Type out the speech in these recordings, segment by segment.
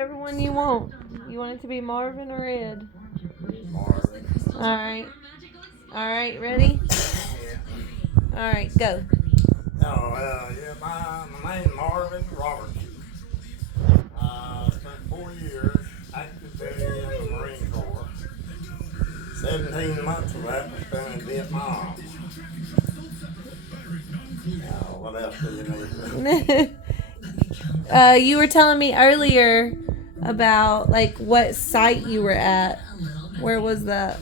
Whichever one you want. You want it to be Marvin or Ed? Marvin. Alright. Alright, ready? Yeah. Alright, go. Yeah, my name's Marvin Roberts. Spent 4 years active duty in the Marine Corps. 17 months of that was spent in Vietnam. What else do you need? You were telling me earlier about like what site you were at. Where was that?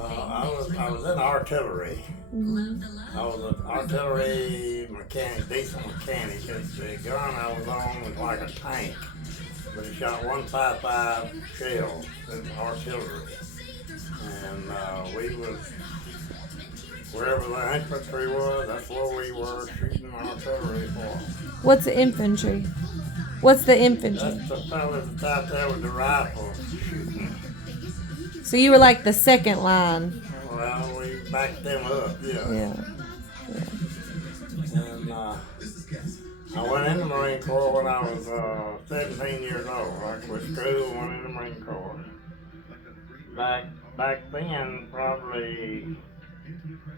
I was in artillery. Mm-hmm. I was an artillery mechanic, diesel mechanic. The gun I was on was like a tank, but it shot 155 shells in artillery. And we was wherever the infantry was, that's where we were shooting artillery for. What's the infantry? What's the infantry? That's the fellas that's out there with the rifles shooting. So you were like the second line. Well, we backed them up, yeah. Yeah. And I went in the Marine Corps when I was 17 years old. I quit school and went in the Marine Corps. Back then, probably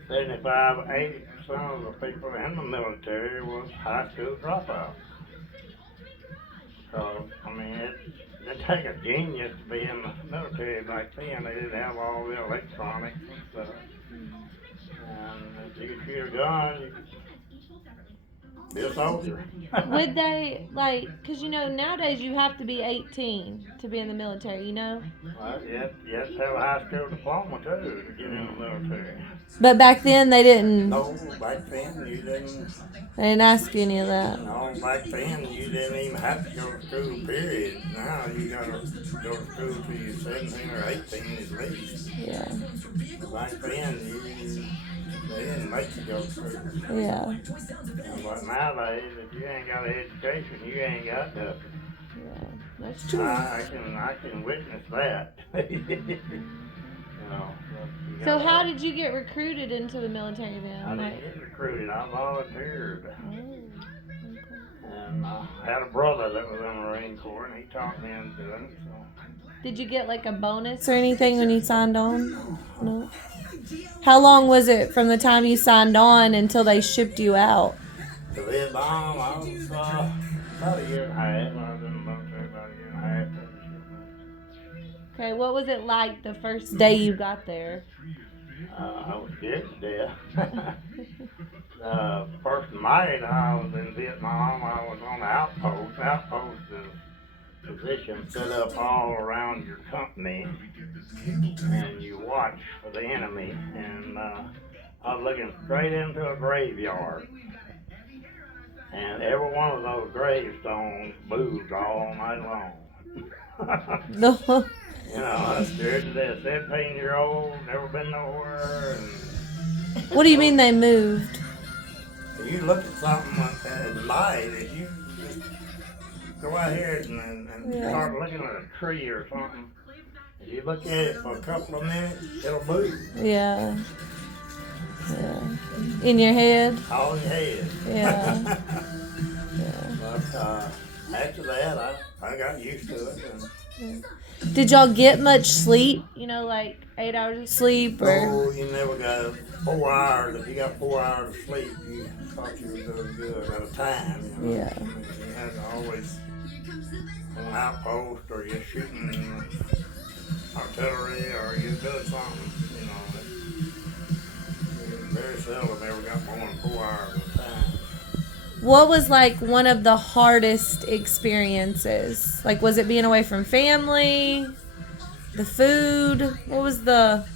75, 80% of the people in the military was high school dropouts. So, I mean, it take a genius to be in the military back then. They didn't have all the electronics and stuff. And if you could shoot a gun, you could be a soldier. Would they, like, because you know, nowadays you have to be 18 to be in the military, you know? Well, you have to have a high school diploma too to get in the military. But back then they didn't. No, back then you didn't. They didn't ask you any of that. No, back then you didn't even have to go to school, period. Now you gotta go to school till you're 17 or 18 at least. Yeah. Back then they didn't make you go to school. Yeah. But nowadays, if you ain't got an education, you ain't got nothing. Yeah. That's true. I can witness that. You know. So how did you get recruited into the military then? I didn't get recruited. I volunteered. Oh, okay. And I had a brother that was in the Marine Corps, and he taught me into it. So. Did you get like a bonus or anything when you signed on? No. How long was it from the time you signed on until they shipped you out? To Vietnam, I was about a year and a half. I was in the military about a year and a half. Okay, what was it like the first day you got there? I was scared to death. First night I was in Vietnam, I was on the outpost. Outpost is a position set up all around your company, and you watch for the enemy. And I was looking straight into a graveyard, and every one of those gravestones moved all night long. No. You know, I was scared to death. 17-year-old, never been nowhere. And What do you mean they moved? you look at something at night, if you just go out here and start looking at a tree or something, if you look at it for a couple of minutes, it'll move. Yeah. Yeah. In your head? All in your head. Yeah. Yeah. But after that, I got used to it. And Did y'all get much sleep? You know, like 8 hours of sleep or? oh, you never got 4 hours. If you got 4 hours of sleep, you thought you were doing good at a time. You know? Yeah. I mean, you had to always on an outpost, or you're shooting artillery, or you're doing something. You know, very seldom ever got more than 4 hours at a time. What was like one of the hardest experiences? Like, was it being away from family? The food? What was the...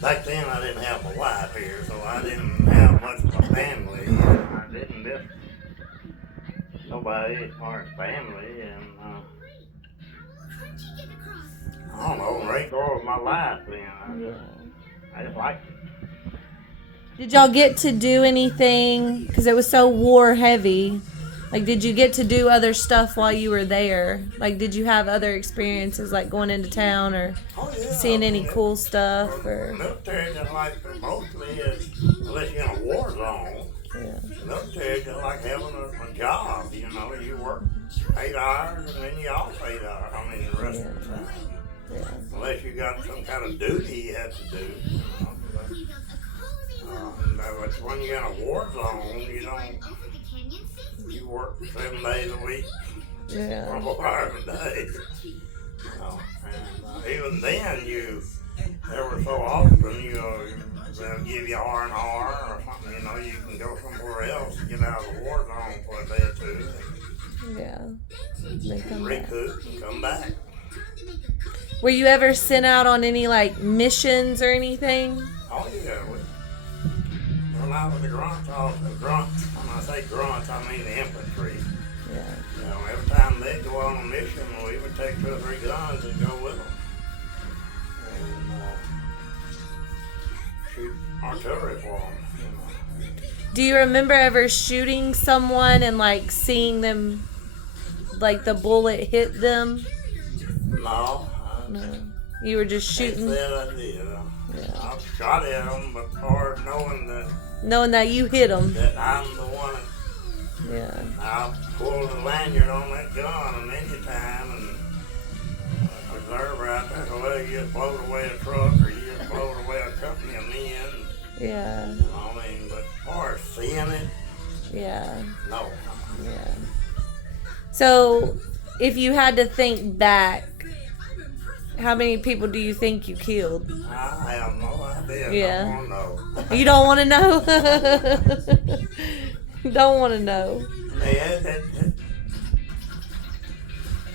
Back then I didn't have my wife here, so I didn't have much of a family. I didn't miss nobody as far as family, and I don't know, Marine Corps was my life then. I just liked it. Did y'all get to do anything? Because it was so war heavy. Like, did you get to do other stuff while you were there? Like, did you have other experiences, like going into town or seeing any cool stuff? Or military just like mostly is, unless you're in a war zone. Yeah. The military just like having a job. 8 hours, and then you off 8 hours. I mean, the rest of the time. Yeah. Unless you got some kind of duty you have to do. But when you're in a war zone, you work 7 days a week, Yeah. 4 hours a day. Even then, every so often, they'll give you R&R or something, you can go somewhere else, get out of the war zone for a day or two, Yeah. They come back. recoup and come back. Were you ever sent out on any like missions or anything? Oh yeah, when I was the grunts, when I say grunts, I mean the infantry. Yeah. Every time they'd go on a mission, we would take 2 or 3 guns and go with them. And shoot artillery for them. Do you remember ever shooting someone and like seeing them, like the bullet hit them? No. No. You were just shooting. I said I did. Yeah. I shot at them, but as far as Knowing that you hit them. that I'm the one that Yeah. I pulled the lanyard on that gun a many times, and the observer out there said, well, you just blowed away a truck, or you just blowed away a company of men. Yeah. But as far as seeing it, Yeah. no. Yeah. So, if you had to think back, how many people do you think you killed? I have no idea. Yeah. I don't know. You don't want to know? Don't want to know.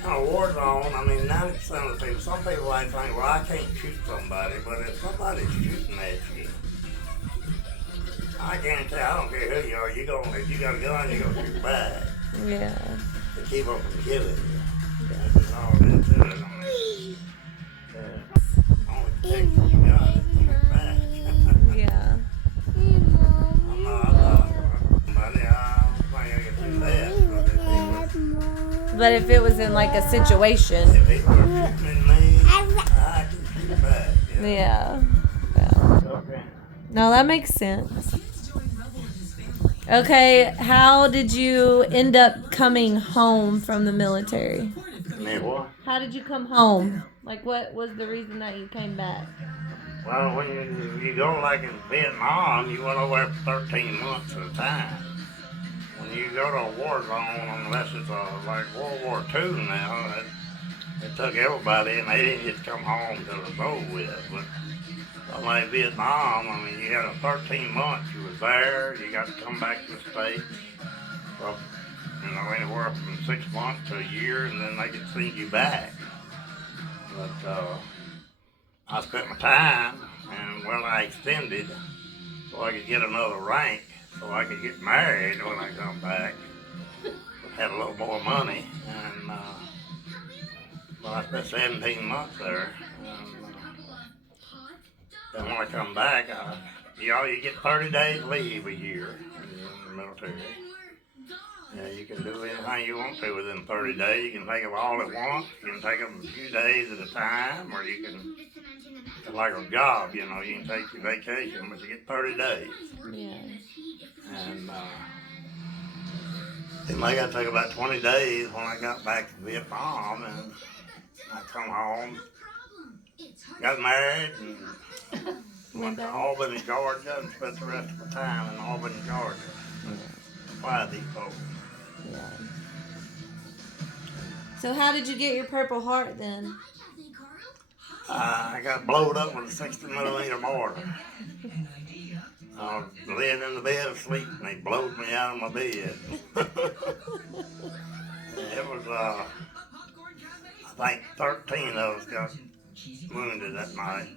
In a war zone, 90% of the people, some people might think, well, I can't shoot somebody, but if somebody's shooting at you, I guarantee, I don't care who you are, if you got a gun, you're going to shoot back Yeah. to keep them from killing you. That's all there is to it. Only protection you got is to shoot back. Yeah. I'm not somebody, I don't think I can do that, But if it was in like a situation. if people are shooting at me, I can shoot back. Yeah. Yeah. Okay. No, that makes sense. Okay, how did you end up coming home from the military? Me what? How did you come home? Like, what was the reason that you came back? Well, when you go like in Vietnam, you went over there for 13 months at a time. When you go to a war zone, unless it's like World War II now, it took everybody, and they didn't just come home till it was over with. But like Vietnam, you had a 13 months, you was there, you got to come back to the States. Well, anywhere from 6 months to a year, and then they could send you back. But I spent my time, and I extended so I could get another rank, so I could get married when I come back. Had a little more money, and I spent 17 months there. And when I come back, you get 30 days leave a year in the military. Yeah, you can do anything you want to within 30 days. You can take them all at once. You can take them a few days at a time, or you can, it's like a job, you can take your vacation, but you get 30 days. Yeah. And it may got to take about 20 days when I got back to Vietnam, and I come home, got married, and went to Albany, Georgia, and spent the rest of the time in Albany, Georgia. Fly Depot. Yeah. So how did you get your Purple Heart then? I got blowed up with a 60mm mortar. I was laying in the bed asleep, and they blowed me out of my bed. It was, I think 13 of us got wounded that night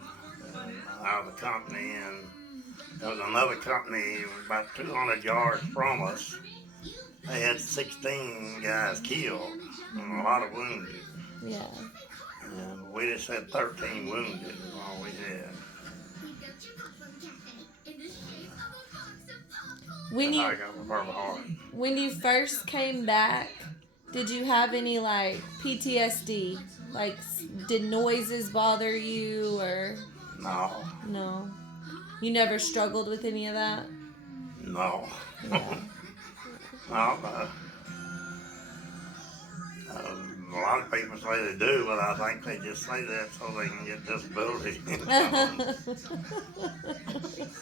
out of the company, and there was another company about 200 yards from us. They had 16 guys killed and a lot of wounded. Yeah. And we just had 13 wounded is all we had. I got my Purple Heart. When you first came back, did you have any like PTSD? Like, did noises bother you or? No. No. You never struggled with any of that? No. Yeah. No. people say they do, but I think they just say that so they can get disability.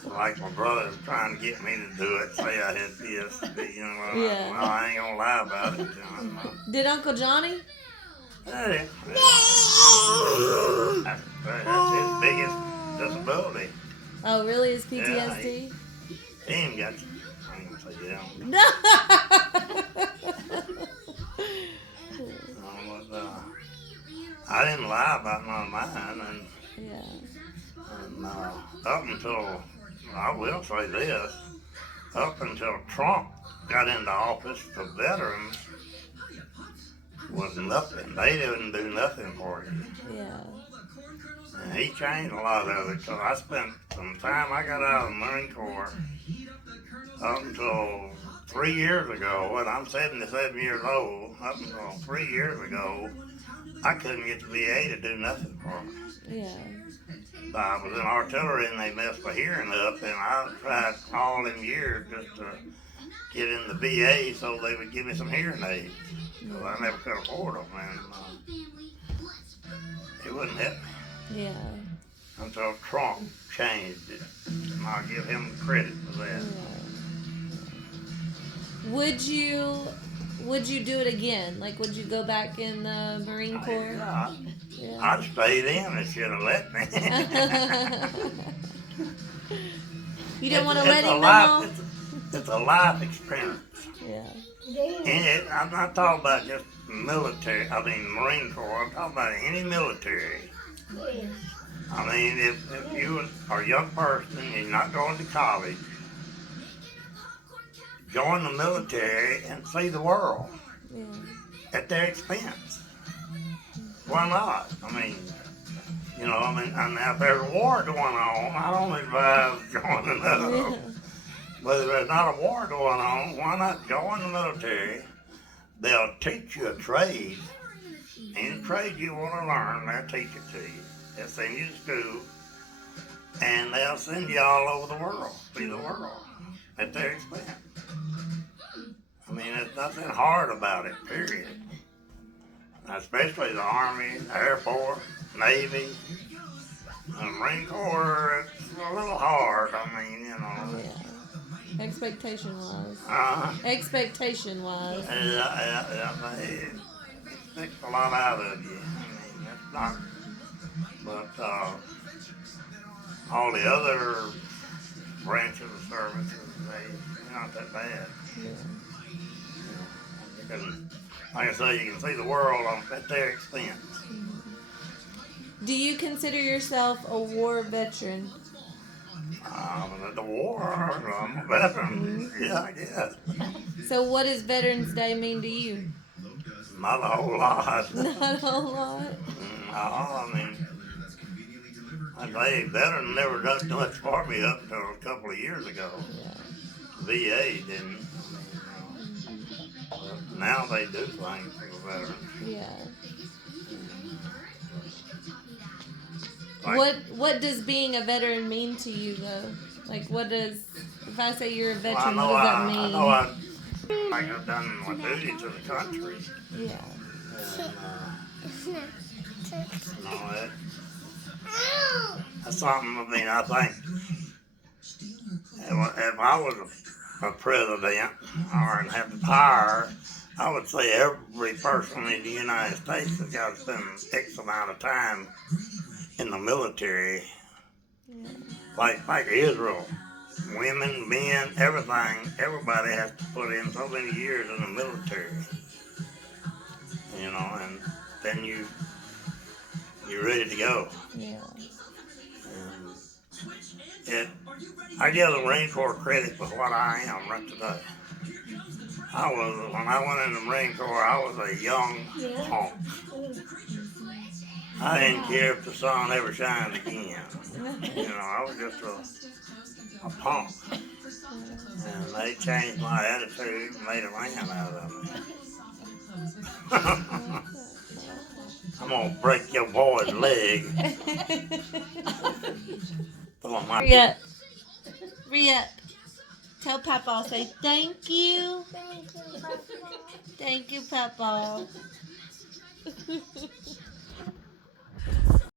Like my brother's trying to get me to do it, say I had PSP, you know. Yeah. Well, I ain't gonna lie about it. You know. Did Uncle Johnny? Yeah. That's his biggest disability. Oh, really? His PTSD? He ain't got. I ain't gonna say yeah. But, I didn't lie about none of mine, and Yeah. up until, I will say this, up until Trump got into office, the veterans was nothing. They didn't do nothing for you. Yeah. And he changed a lot of it, because I spent some time, I got out of the Marine Corps up until 3 years ago, and I'm 77 years old. Up until 3 years ago, I couldn't get the VA to do nothing for me. Yeah. I was in artillery and they messed my hearing up, and I tried all them years just to get in the VA so they would give me some hearing aids. Because I never could afford them, and it wouldn't help me Yeah. until Trump changed it. And I'll give him credit for that. Would you do it again? Like, would you go back in the Marine Corps? Yeah. I'd stayed in. They should have let me. You didn't want to let him know? It's a life experience. Yeah. And I'm not talking about just military, Marine Corps. I'm talking about any military. I mean, if you are a young person and you're not going to college, join the military and see the world at their expense. Why not? I mean, and if there's a war going on, I don't advise joining up. But if there's not a war going on, why not join the military? They'll teach you a trade. Any trade you want to learn, they'll teach it to you. They'll send you to school, and they'll send you all over the world, see the world, at their expense. I mean, there's nothing hard about it, period. Especially the Army, Air Force, Navy, the Marine Corps, it's a little hard, Yeah. Expectation-wise. Expectation-wise. Yeah, they expect a lot out of you. That's not, but all the other branches of services, they're not that bad. Yeah. You can, like I say, you can see the world at their expense. Do you consider yourself a war veteran? At the war, I'm a veteran. Yeah, I guess. So what does Veterans Day mean to you? Not a whole lot. Not a whole lot? No, I say veteran never done much for me up until a couple of years ago. Yeah. VA didn't. But now they do things for the veterans. Yeah. Like, What does being a veteran mean to you though? Like if I say you're a veteran, well, what does that mean? I've done my duty to the country. Yeah. And, that's something, I think if I was a president or have the power, I would say every person in the United States has got to spend X amount of time in the military. Yeah. Like Israel. Women, men, everything, everybody has to put in so many years in the military. And then you're ready to go. Yeah. I give the Marine Corps credit for what I am right today. When I went in the Marine Corps, I was a young punk. I didn't care if the sun ever shined again. I was just a punk. And they changed my attitude and made a man out of me. I'm gonna break your boy's leg. Hurry up. Hurry up. Tell Papa, say thank you. Thank you, Papa.